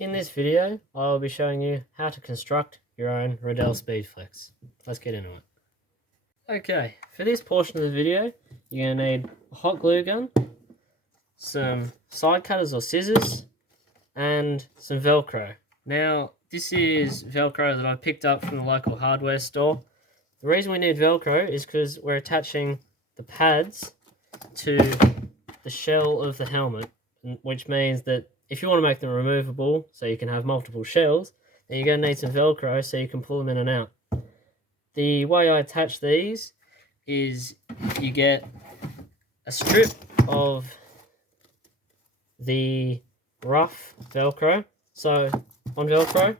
In this video, I'll be showing you how to construct your own Riddell Speedflex. Let's get into it. Okay, for this portion of the video, you're going to need a hot glue gun, some side cutters or scissors, and some Velcro. Now, this is Velcro that I picked up from the local hardware store. The reason we need Velcro is because we're attaching the pads to the shell of the helmet, which means that if you want to make them removable so you can have multiple shells, then you're going to need some Velcro so you can pull them in and out. The way I attach these is you get a strip of the rough Velcro. So on Velcro,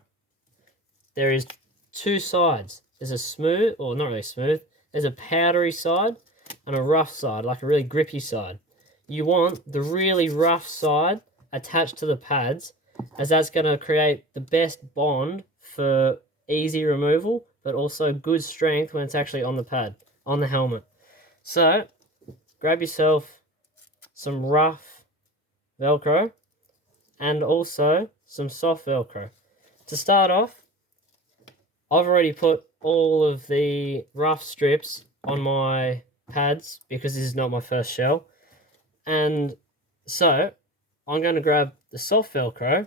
there is two sides. There's a smooth, or not really smooth, there's a powdery side and a rough side, like a really grippy side. You want the really rough side attached to the pads, as that's going to create the best bond for easy removal, but also good strength when it's actually on the pad, on the helmet. So, grab yourself some rough Velcro and also some soft Velcro. To start off, I've already put all of the rough strips on my pads because this is not my first shell. And so, I'm going to grab the soft Velcro,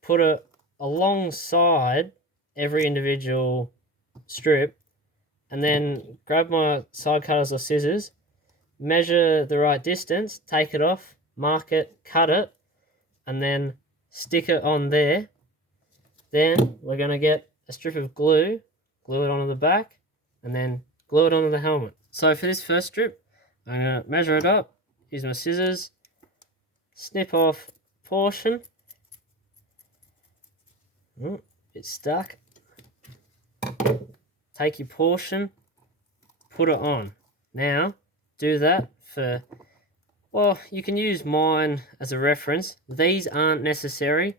put it alongside every individual strip, and then grab my side cutters or scissors, measure the right distance, take it off, mark it, cut it, and then stick it on there. Then we're going to get a strip of glue, glue it onto the back, and then glue it onto the helmet. So for this first strip, I'm going to measure it up, use my scissors, snip off a portion. It's stuck. Take your portion, put it on. Now, do that for, well, you can use mine as a reference. These aren't necessary.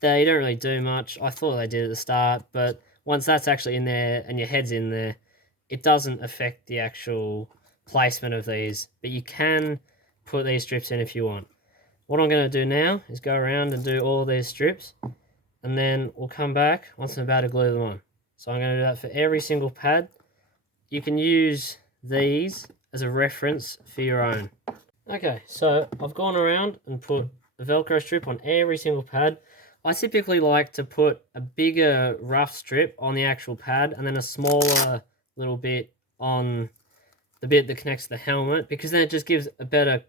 They don't really do much. I thought they did at the start, but once that's actually in there and your head's in there, it doesn't affect the actual placement of these. But you can put these strips in if you want. What I'm going to do now is go around and do all of these strips, and then we'll come back once I'm about to glue them on. So I'm going to do that for every single pad. You can use these as a reference for your own. Okay, so I've gone around and put a Velcro strip on every single pad. I typically like to put a bigger rough strip on the actual pad and then a smaller little bit on the bit that connects to the helmet, because then it just gives a better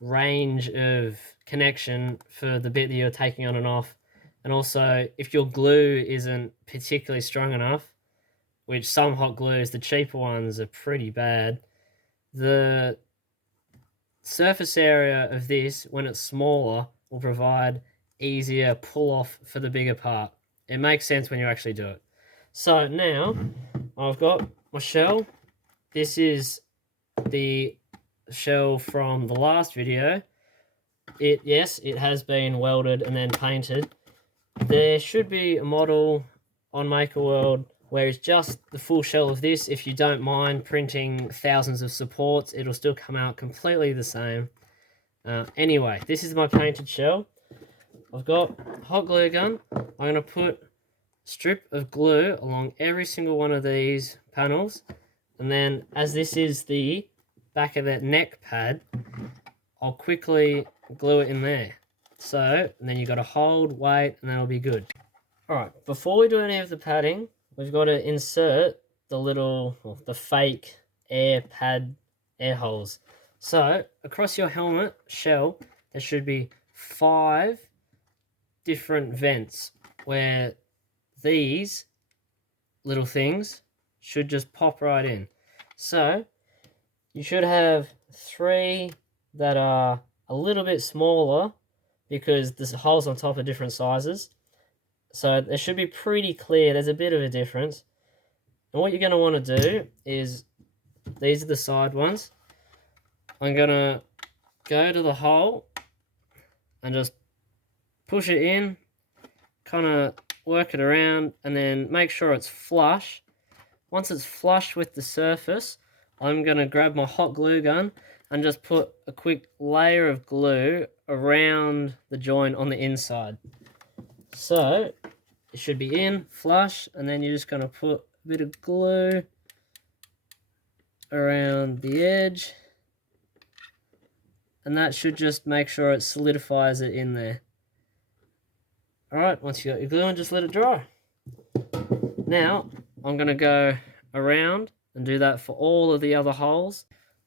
range of connection for the bit that you're taking on and off. And also, if your glue isn't particularly strong enough, which some hot glues, the cheaper ones, are pretty bad, the surface area of this, when it's smaller, will provide easier pull-off for the bigger part. It makes sense when you actually do it. So now, I've got my shell. This is the shell from the last video. Yes, it has been welded and then painted. There should be a model on makerworld where it's just the full shell of this. If you don't mind printing thousands of supports, it'll still come out completely the same. Anyway, this is my painted shell. I've got a hot glue gun. I'm going to put a strip of glue along every single one of these panels, and then as this is the back of that neck pad, I'll quickly glue it in there. So, and then you've got to hold, wait, and that'll be good. Alright, before we do any of the padding, we've got to insert the little, well, the fake air holes. So, across your helmet shell, there should be 5 different vents where these little things should just pop right in. So, you should have 3 that are a little bit smaller because the holes on top are different sizes. So it should be pretty clear. There's a bit of a difference. And what you're going to want to do is, these are the side ones. I'm going to go to the hole and just push it in, kind of work it around, and then make sure it's flush. Once it's flush with the surface, I'm going to grab my hot glue gun and just put a quick layer of glue around the joint on the inside. So it should be in, flush, and then you're just going to put a bit of glue around the edge. And that should just make sure it solidifies it in there. Alright, once you got your glue on, just let it dry. Now, I'm going to go around and do that for all of the other holes.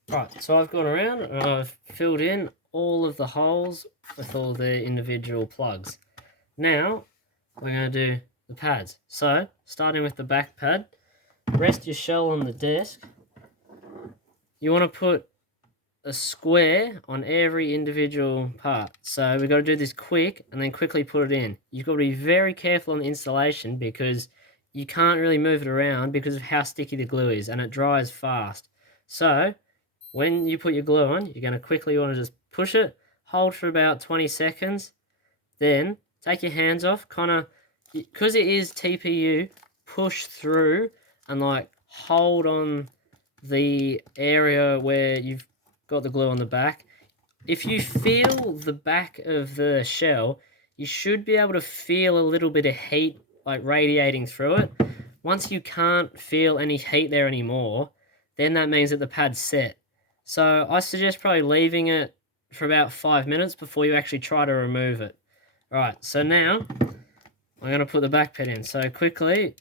Right, so I've gone around and I've filled in all of the holes with all the individual plugs. Now, we're going to do the pads. So, starting with the back pad, rest your shell on the desk. You want to put a square on every individual part. So we've got to do this quick and then quickly put it in. You've got to be very careful on the installation because you can't really move it around because of how sticky the glue is and it dries fast. So when you put your glue on, you're going to quickly want to just push it, hold for about 20 seconds, then take your hands off, kind of, because it is TPU, push through and like hold on the area where you've got the glue on the back. If you feel the back of the shell, you should be able to feel a little bit of heat like radiating through it. Once you can't feel any heat there anymore, then that means that the pad's set. So I suggest probably leaving it for about 5 minutes before you actually try to remove it. Alright, so now I'm going to put the back pad in. So quickly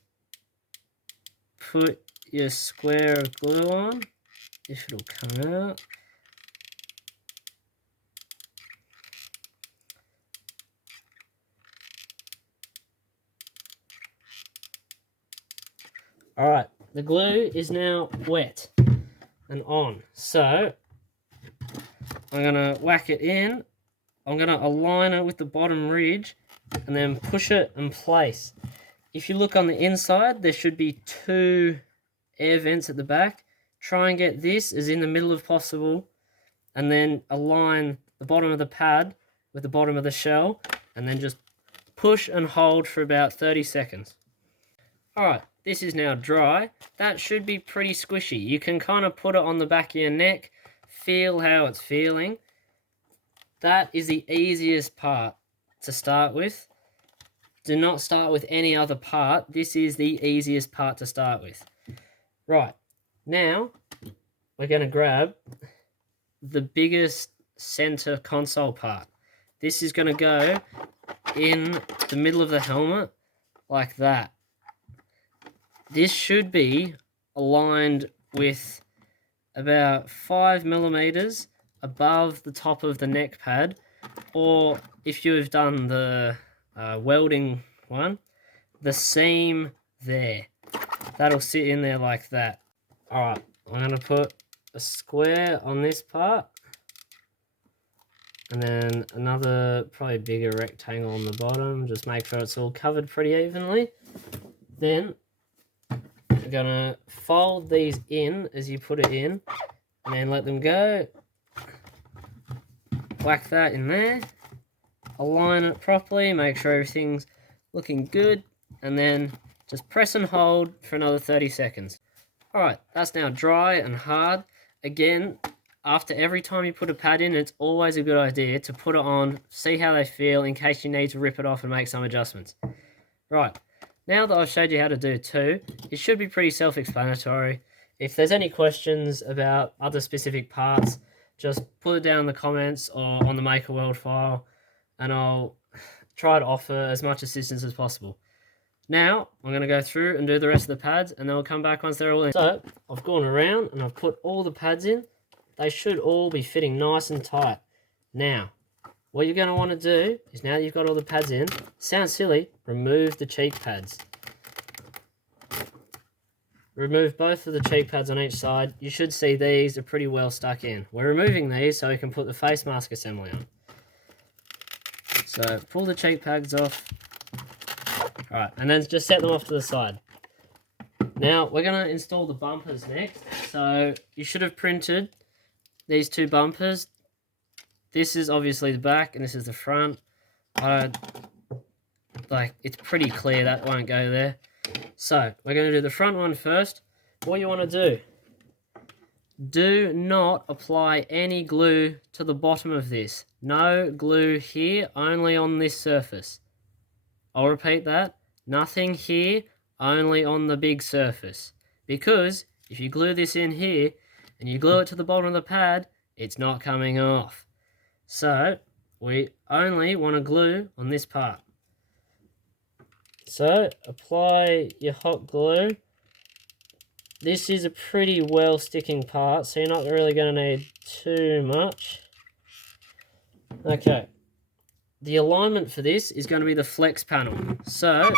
put your square of glue on, if it'll come out. Alright, the glue is now wet and on. So, I'm going to whack it in. I'm going to align it with the bottom ridge and then push it in place. If you look on the inside, there should be 2 air vents at the back. Try and get this as in the middle as possible and then align the bottom of the pad with the bottom of the shell and then just push and hold for about 30 seconds. Alright, this is now dry. That should be pretty squishy. You can kind of put it on the back of your neck, feel how it's feeling. That is the easiest part to start with. Do not start with any other part. This is the easiest part to start with. Right, now we're going to grab the biggest center console part. This is going to go in the middle of the helmet like that. This should be aligned with about 5 millimeters above the top of the neck pad, or if you've done the welding one, the seam there. That'll sit in there like that. Alright, I'm going to put a square on this part, and then another probably bigger rectangle on the bottom. Just make sure it's all covered pretty evenly. Then we're going to fold these in as you put it in, and then let them go. Whack that in there. Align it properly, make sure everything's looking good, and then just press and hold for another 30 seconds. Alright, that's now dry and hard. Again, after every time you put a pad in, it's always a good idea to put it on, see how they feel in case you need to rip it off and make some adjustments. Right, now that I've showed you how to do 2, it should be pretty self-explanatory. If there's any questions about other specific parts, just put it down in the comments or on the makerworld file, and I'll try to offer as much assistance as possible. Now, I'm going to go through and do the rest of the pads, and then we'll come back once they're all in. So, I've gone around and I've put all the pads in. They should all be fitting nice and tight. Now, what you're going to want to do is, now that you've got all the pads in, sounds silly, remove the cheek pads. Remove both of the cheek pads on each side. You should see these are pretty well stuck in. We're removing these so we can put the face mask assembly on. So, pull the cheek pads off. Alright, and then just set them off to the side. Now, we're going to install the bumpers next. So, you should have printed these 2 bumpers. This is obviously the back, and this is the front. It's pretty clear that won't go there. So, we're going to do the front one first. What you want to do not apply any glue to the bottom of this. No glue here, only on this surface. I'll repeat that. Nothing here, only on the big surface. Because if you glue this in here and you glue it to the bottom of the pad, it's not coming off. So we only want to glue on this part. So apply your hot glue. This is a pretty well sticking part, so you're not really going to need too much. Okay, the alignment for this is going to be the flex panel. So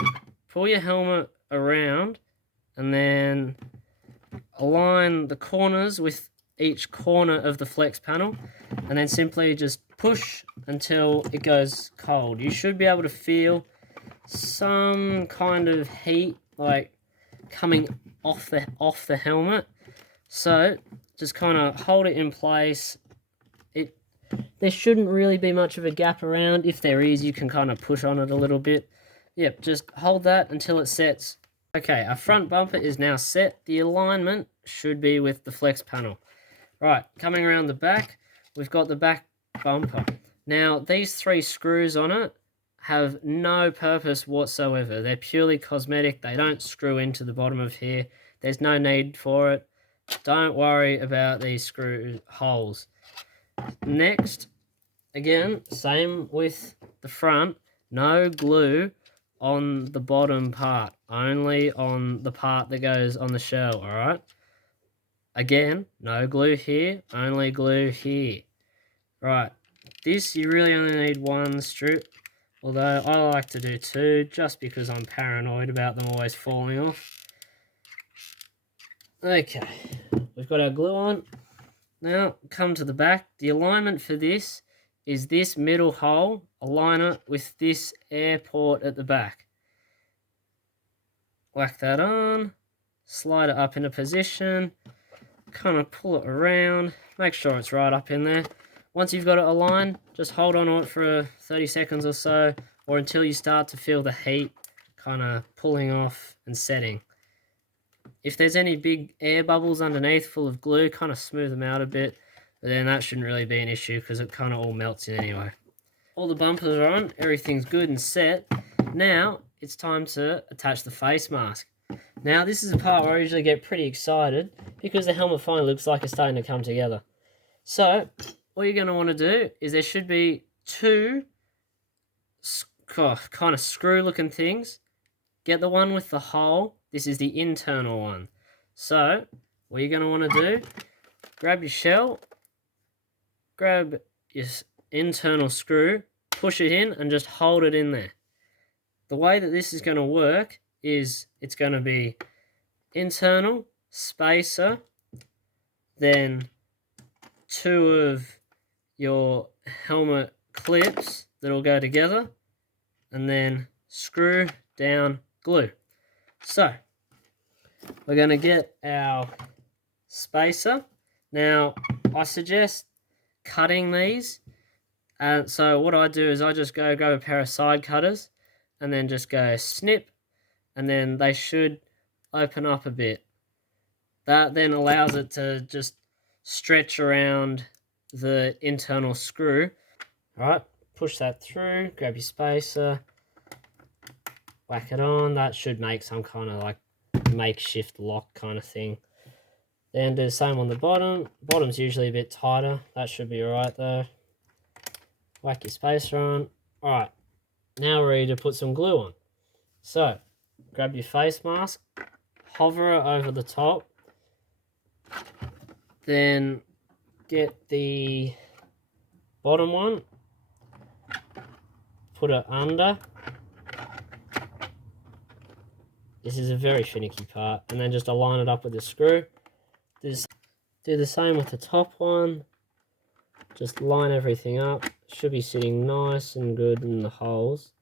pull your helmet around and then align the corners with each corner of the flex panel, and then simply just push until it goes cold. You should be able to feel some kind of heat like coming off the helmet. So just kind of hold it in place. There shouldn't really be much of a gap around. If there is, you can kind of push on it a little bit. Yep, just hold that until it sets. Okay, our front bumper is now set. The alignment should be with the flex panel. Right, coming around the back, we've got the back bumper. Now, these 3 screws on it have no purpose whatsoever. They're purely cosmetic. They don't screw into the bottom of here. There's no need for it. Don't worry about these screw holes. Next, again, same with the front. No glue on the bottom part. Only on the part that goes on the shell, alright? Again, no glue here. Only glue here. Right, this you really only need 1 strip. Although I like to do 2 just because I'm paranoid about them always falling off. Okay, we've got our glue on. Now, come to the back. The alignment for this is this middle hole. Align it with this air port at the back. Whack that on. Slide it up into position. Kind of pull it around. Make sure it's right up in there. Once you've got it aligned, just hold on to it for 30 seconds or so, or until you start to feel the heat kind of pulling off and setting. If there's any big air bubbles underneath full of glue, kind of smooth them out a bit, but then that shouldn't really be an issue because it kind of all melts in anyway. All the bumpers are on, everything's good and set. Now it's time to attach the face mask. Now this is a part where I usually get pretty excited because the helmet finally looks like it's starting to come together. So what you're going to want to do is there should be 2 kind of screw looking things. Get the one with the hole. This is the internal one. So what you're going to want to do, grab your shell, grab your internal screw, push it in and just hold it in there. The way that this is going to work is it's going to be internal, spacer, then 2 of your helmet clips that'll go together, and then screw down glue. So we're going to get our spacer. Now I suggest cutting these. So what I do is I just go grab a pair of side cutters and then just go snip, and then they should open up a bit. That then allows it to just stretch around the internal screw. Alright, push that through, grab your spacer, whack it on. That should make some kind of like makeshift lock kind of thing. Then do the same on the bottom. Bottom's usually a bit tighter. That should be alright though. Whack your spacer on. Alright, now we're ready to put some glue on. So, grab your face mask, hover it over the top, then get the bottom one, put it under. This is a very finicky part, and then just align it up with the screw. Do the same with the top one. Just line everything up. Should be sitting nice and good in the holes.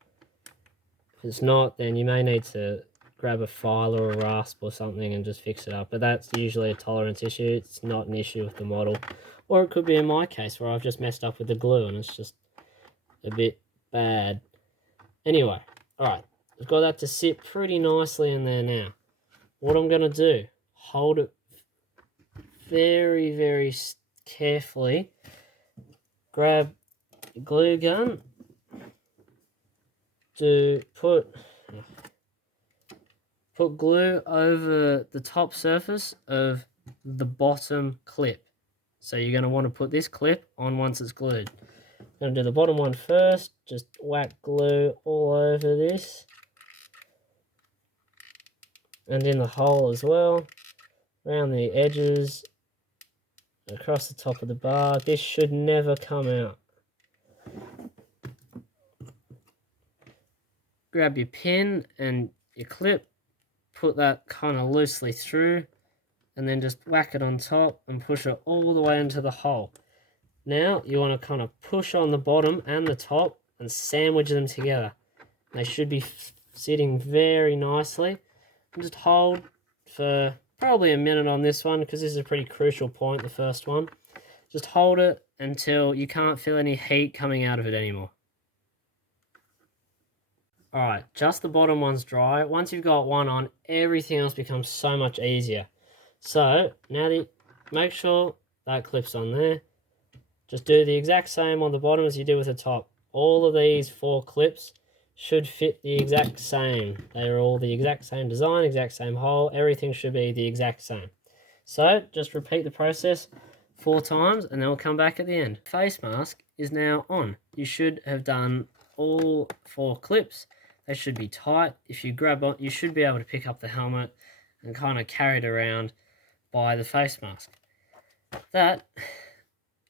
If it's not, then you may need to grab a file or a rasp or something and just fix it up. But that's usually a tolerance issue. It's not an issue with the model. Or it could be in my case where I've just messed up with the glue and it's just a bit bad. Anyway, alright. I've got that to sit pretty nicely in there now. What I'm going to do, hold it very, very carefully. Grab your glue gun. put glue over the top surface of the bottom clip. So you're going to want to put this clip on once it's glued. I'm going to do the bottom one first. Just whack glue all over this. And in the hole as well. Around the edges. Across the top of the bar. This should never come out. Grab your pin and your clip. Put that kind of loosely through. And then just whack it on top and push it all the way into the hole. Now you want to kind of push on the bottom and the top and sandwich them together. They should be sitting very nicely. And just hold for probably a minute on this one because this is a pretty crucial point, the first one. Just hold it until you can't feel any heat coming out of it anymore. Alright, just the bottom one's dry. Once you've got one on, everything else becomes so much easier. So, now make sure that clip's on there. Just do the exact same on the bottom as you did with the top. All of these 4 clips should fit the exact same. They are all the exact same design, exact same hole. Everything should be the exact same. So just repeat the process 4 times and then we'll come back at the end. Face mask is now on. You should have done all 4 clips. They should be tight. If you grab on, you should be able to pick up the helmet and kind of carry it around by the face mask.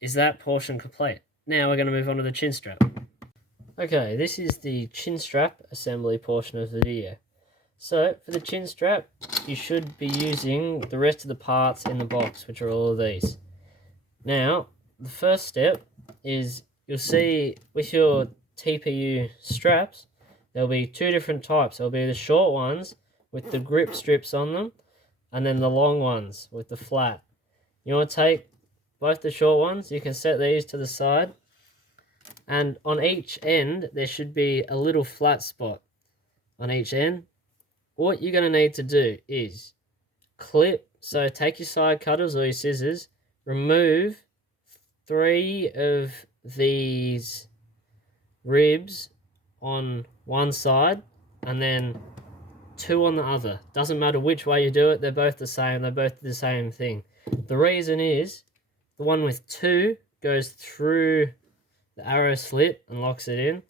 Is that portion complete? Now we're going to move on to the chin strap. Okay, this is the chin strap assembly portion of the video. So for the chin strap, you should be using the rest of the parts in the box, which are all of these. Now, the first step is you'll see with your TPU straps, there'll be 2 different types. There'll be the short ones with the grip strips on them, and then the long ones with the flat. You want to take both the short ones, you can set these to the side, and on each end there should be a little flat spot on each end. What you're going to need to do is clip, so take your side cutters or your scissors, remove 3 of these ribs on one side and then 2 on the other. Doesn't matter which way you do it, they're both the same, they're both the same thing. The reason is the one with 2 goes through the arrow slit and locks it in,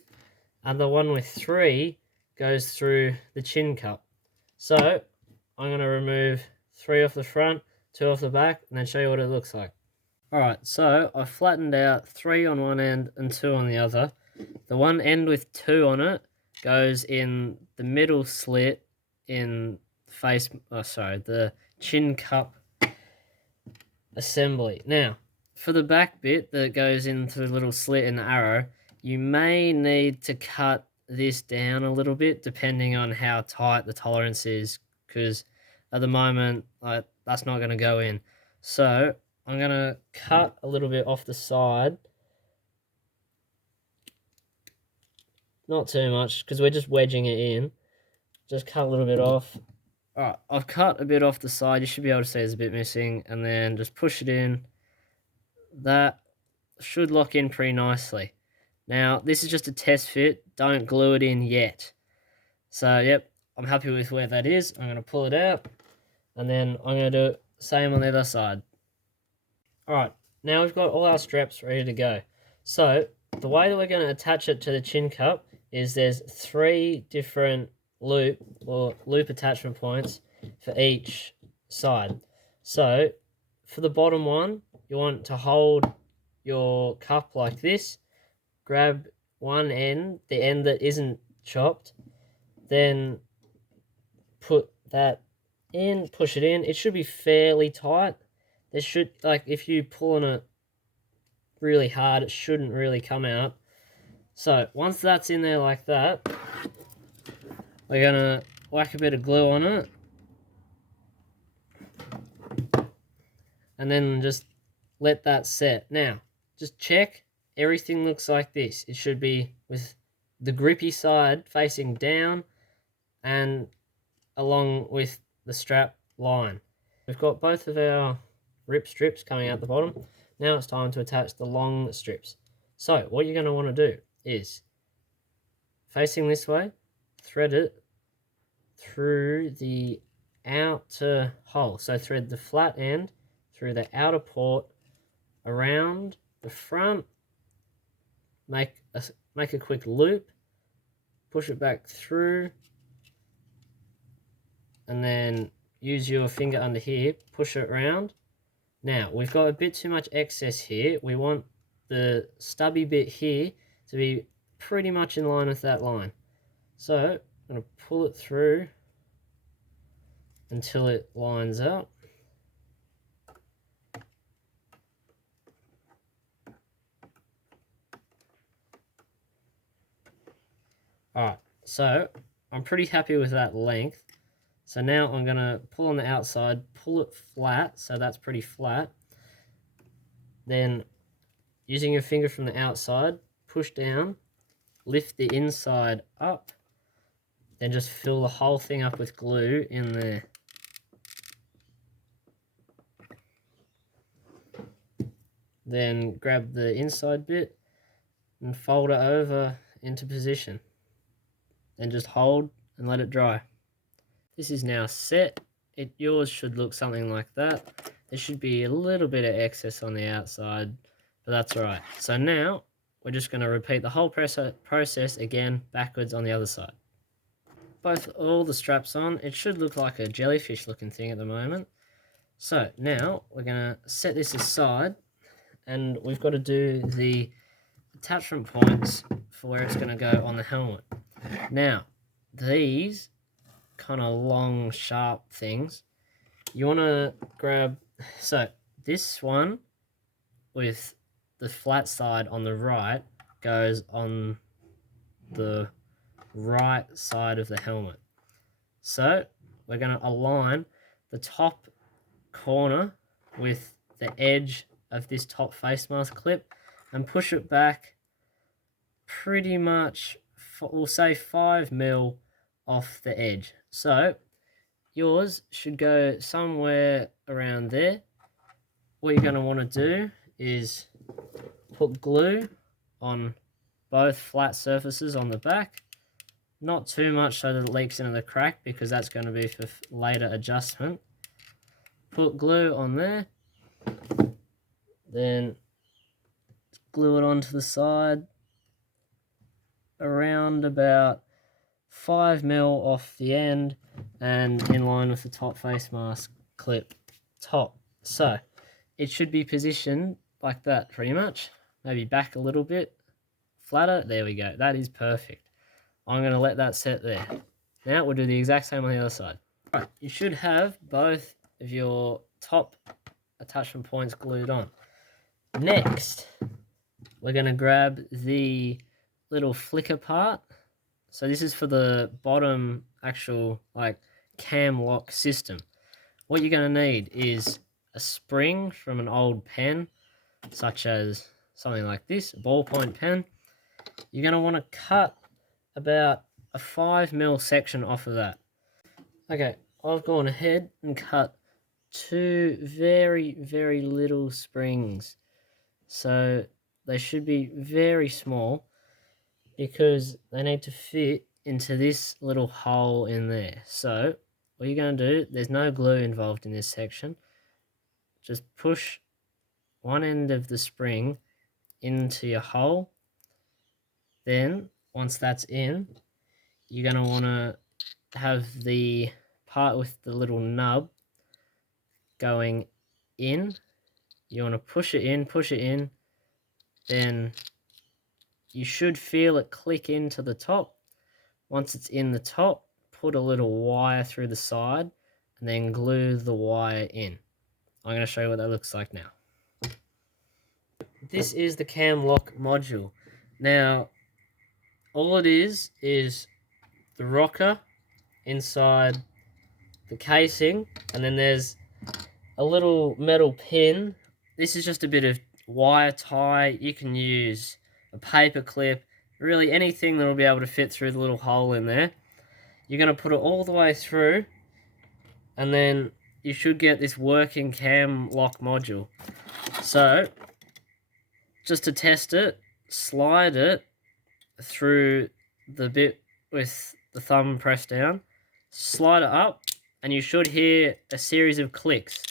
and the one with 3 goes through the chin cup. So I'm going to remove 3 off the front, 2 off the back, and then show you what it looks like. Alright, so I flattened out 3 on one end and 2 on the other. The one end with 2 on it goes in the middle slit in the chin cup assembly. Now, for the back bit that goes into the little slit in the arrow, you may need to cut this down a little bit depending on how tight the tolerance is, because at the moment that's not going to go in. So I'm going to cut a little bit off the side, not too much because we're just wedging it in. Just cut a little bit off. Alright, I've cut a bit off the side. You should be able to see there's a bit missing, and then just push it in. That should lock in pretty nicely. Now, this is just a test fit. Don't glue it in yet. So, yep, I'm happy with where that is. I'm going to pull it out, and then I'm going to do the same on the other side. Alright, now we've got all our straps ready to go. So, the way that we're going to attach it to the chin cup is there's 3 different loop attachment points for each side. So, for the bottom one, you want to hold your cup like this, grab one end, the end that isn't chopped, then put that in, push it in. It should be fairly tight. There should, if you pull on it really hard, it shouldn't really come out. So once that's in there like that, we're gonna whack a bit of glue on it, and then just let that set. Now, just check everything looks like this. It should be with the grippy side facing down and along with the strap line. We've got both of our rip strips coming out the bottom. Now it's time to attach the long strips. So what you're going to want to do is, facing this way, thread it through the outer hole. So thread the flat end through the outer port, around the front, make a quick loop, push it back through, and then use your finger under here, push it around. Now, we've got a bit too much excess here. We want the stubby bit here to be pretty much in line with that line. So, I'm going to pull it through until it lines up. Alright, so I'm pretty happy with that length. So now I'm going to pull on the outside, pull it flat, so that's pretty flat. Then, using your finger from the outside, push down, lift the inside up, then just fill the whole thing up with glue in there. Then grab the inside bit and fold it over into position. Then just hold and let it dry. This is now set. Yours should look something like that. There should be a little bit of excess on the outside, but that's alright. So now we're just going to repeat the whole process again backwards on the other side. All the straps on. It should look like a jellyfish looking thing at the moment. So now we're going to set this aside, and we've got to do the attachment points for where it's going to go on the helmet. Now, these kind of long, sharp things, you want to grab, so this one with the flat side on the right goes on the right side of the helmet. So we're going to align the top corner with the edge of this top face mask clip and push it back pretty much, we'll say 5 mil off the edge. So yours should go somewhere around there. What you're going to want to do is put glue on both flat surfaces on the back. Not too much so that it leaks into the crack, because that's going to be for later adjustment. Put glue on there. Then glue it onto the side around about 5 mil off the end and in line with the top face mask clip top. So it should be positioned like that pretty much. Maybe back a little bit, flatter. There we go. That is perfect. I'm going to let that set there. Now we'll do the exact same on the other side. Right, you should have both of your top attachment points glued on. Next, we're going to grab the little flicker part. So this is for the bottom actual like cam lock system. What you're going to need is a spring from an old pen, such as something like this, a ballpoint pen. You're going to want to cut about a 5 mil section off of that. Okay, I've gone ahead and cut 2 very, very little springs. So they should be very small because they need to fit into this little hole in there. So what you're going to do, there's no glue involved in this section. Just push one end of the spring into your hole. Then once that's in, you're going to want to have the part with the little nub going in. You want to push it in, then you should feel it click into the top. Once it's in the top, put a little wire through the side and then glue the wire in. I'm going to show you what that looks like now. This is the cam lock module. Now, all it is the rocker inside the casing, and then there's a little metal pin. This is just a bit of wire tie. You can use a paper clip, really anything that will be able to fit through the little hole in there. You're going to put it all the way through, and then you should get this working cam lock module. So, just to test it, slide it through the bit with the thumb pressed down, slide it up, and you should hear a series of clicks.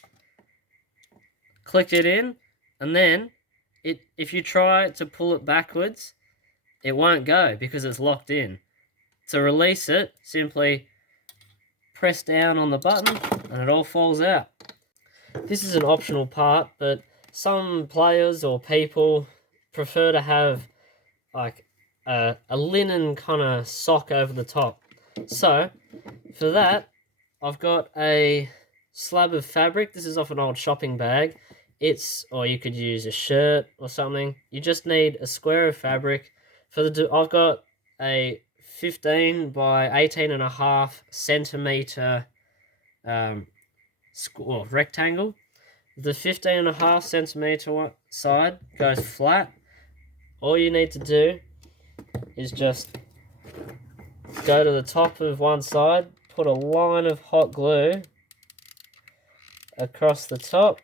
Click it in, and then if you try to pull it backwards, it won't go because it's locked in. To release it, simply press down on the button and it all falls out. This is an optional part, but some players or people prefer to have like a linen kind of sock over the top. So for that, I've got a slab of fabric. This is off an old shopping bag. Or you could use a shirt or something. You just need a square of fabric. I've got a 15 by 18.5 centimeter rectangle. The 15.5 centimeter side goes flat. All you need to do is just go to the top of one side, put a line of hot glue across the top,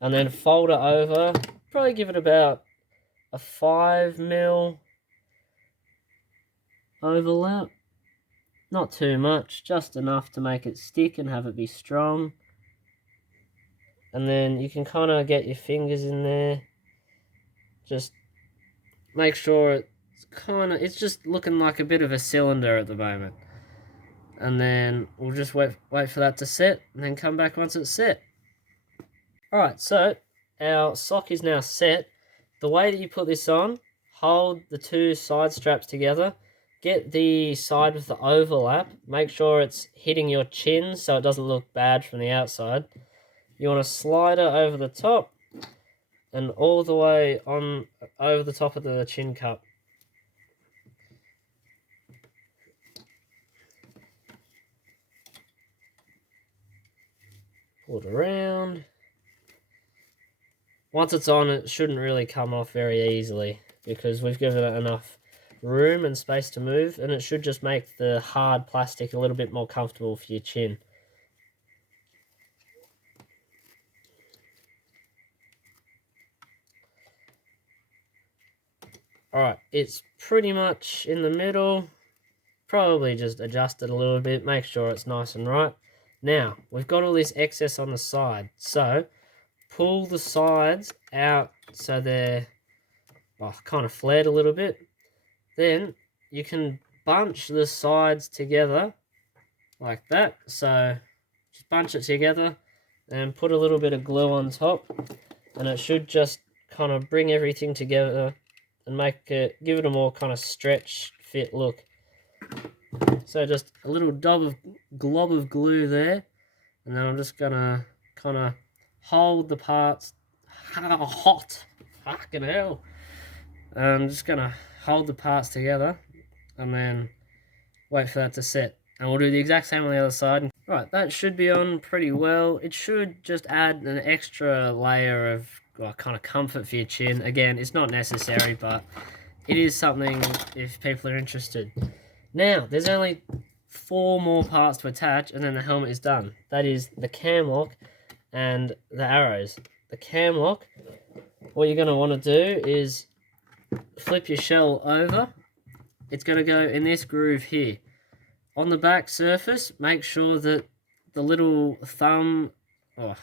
and then fold it over. Probably give it about a 5mm overlap. Not too much, just enough to make it stick and have it be strong. And then you can kind of get your fingers in there. Just make sure it's just looking like a bit of a cylinder at the moment. And then we'll just wait for that to set, and then come back once it's set. Alright, so our sock is now set. The way that you put this on, hold the two side straps together, get the side with the overlap, make sure it's hitting your chin so it doesn't look bad from the outside. You want to slide it over the top and all the way on over the top of the chin cup. Pull it around. Once it's on, it shouldn't really come off very easily because we've given it enough room and space to move, and it should just make the hard plastic a little bit more comfortable for your chin. Alright, it's pretty much in the middle. Probably just adjust it a little bit, make sure it's nice and right. Now, we've got all this excess on the side, so pull the sides out so they're kind of flared a little bit. Then you can bunch the sides together like that. So just bunch it together and put a little bit of glue on top, and it should just kind of bring everything together and give it a more kind of stretch fit look. So just a little glob of glue there, and then I'm just gonna kind of hold the parts hot. Fucking hell. I'm just gonna hold the parts together and then wait for that to set. And we'll do the exact same on the other side. Right, that should be on pretty well. It should just add an extra layer of kind of comfort for your chin. Again, it's not necessary, but it is something if people are interested. Now, there's only 4 more parts to attach, and then the helmet is done. That is the cam lock and the arrows. The cam lock, what you're going to want to do is flip your shell over. It's going to go in this groove here. On the back surface, make sure that the little thumb, I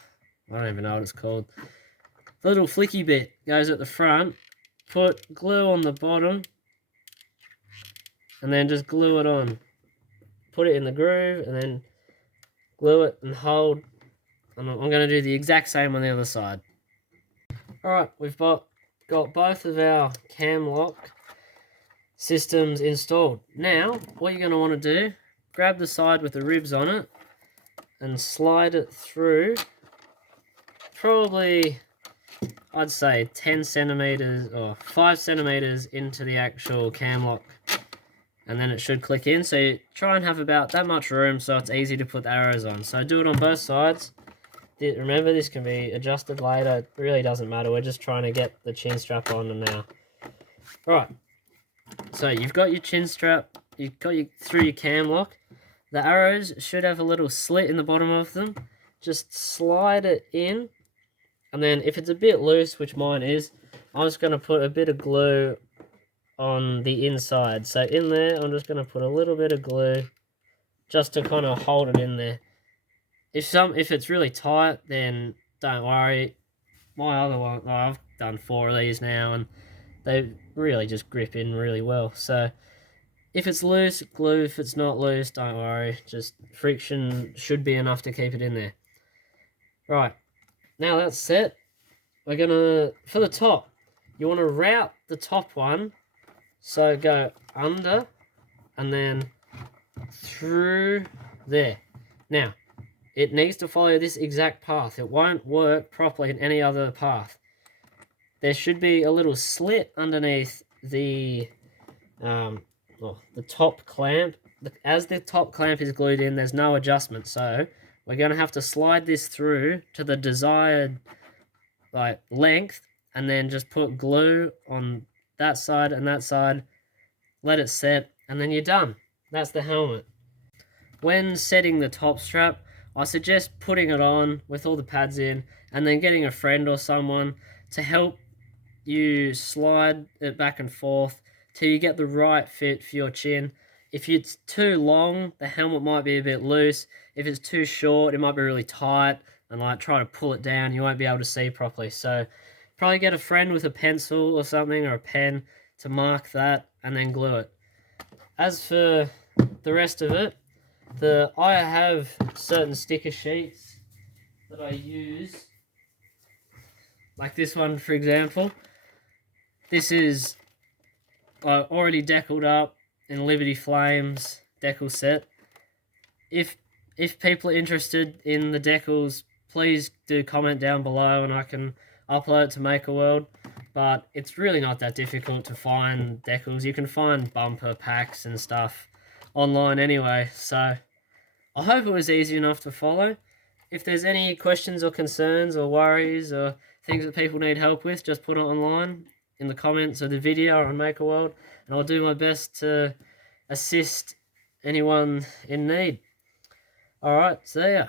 don't even know what it's called, the little flicky bit goes at the front. Put glue on the bottom, and then just glue it on. Put it in the groove, and then glue it and hold. And I'm going to do the exact same on the other side. Alright, we've got both of our cam lock systems installed. Now, what you're going to want to do, grab the side with the ribs on it and slide it through, probably, I'd say 10 centimeters or 5 centimeters into the actual cam lock, and then it should click in. So you try and have about that much room so it's easy to put the arrows on. So do it on both sides. Remember, this can be adjusted later. It really doesn't matter. We're just trying to get the chin strap on now. Right. So you've got your chin strap. You've got through your cam lock. The arrows should have a little slit in the bottom of them. Just slide it in. And then if it's a bit loose, which mine is, I'm just going to put a bit of glue on the inside. So in there, I'm just going to put a little bit of glue just to kind of hold it in there. If it's really tight, then don't worry. My other one, oh, I've done 4 of these now, and they really just grip in really well. So if it's loose, glue. If it's not loose, don't worry. Just friction should be enough to keep it in there. Right, now that's set. We're gonna, for the top, you want to route the top one. So go under and then through there. Now, it needs to follow this exact path. It won't work properly in any other path. There should be a little slit underneath the top clamp. As the top clamp is glued in, there's no adjustment. So we're going to have to slide this through to the desired length, and then just put glue on that side and that side. Let it set, and then you're done. That's the helmet. When setting the top strap, I suggest putting it on with all the pads in, and then getting a friend or someone to help you slide it back and forth till you get the right fit for your chin. If it's too long, the helmet might be a bit loose. If it's too short, it might be really tight, and try to pull it down, you won't be able to see properly. So probably get a friend with a pencil or something, or a pen, to mark that and then glue it. As for the rest of it, I have certain sticker sheets that I use, like this one for example. This is already deckled up in Liberty Flames decal set. If people are interested in the decals, please do comment down below and I can upload it to makerworld. But it's really not that difficult to find decals. You can find bumper packs and stuff online anyway. So I hope it was easy enough to follow. If there's any questions or concerns or worries or things that people need help with, just put it online in the comments of the video or on makerworld, and I'll do my best to assist anyone in need. Alright, see ya.